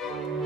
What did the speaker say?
thank you